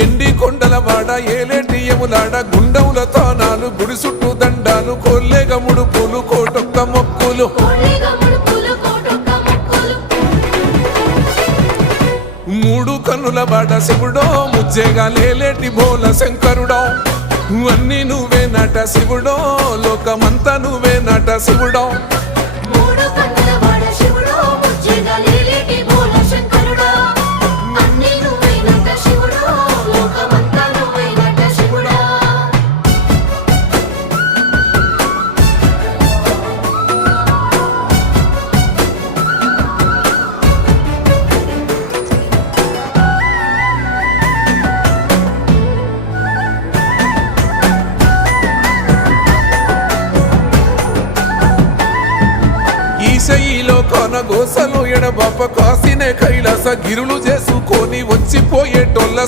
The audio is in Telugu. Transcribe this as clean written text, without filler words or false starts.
ఎండి కొండల వాడ ఏలేటి యములాడ గుండముల తానాలు గుడి చుట్టూ దండాలు కొల్లేగ ముడుపులు కోటొక్క మొక్కులు మూడు కన్నుల వాడ శివుడో ముజ్జేగా లేలేటి బోల శంకరుడో అన్నీ నువ్వే నట శివుడో లోకమంతా నువ్వే నట శివుడో ఈశయిలో కొనగోసలు ఎడబాప కాసినే కైలాస గిరులు చేసుకొని వచ్చిపోయేటోళ్ళ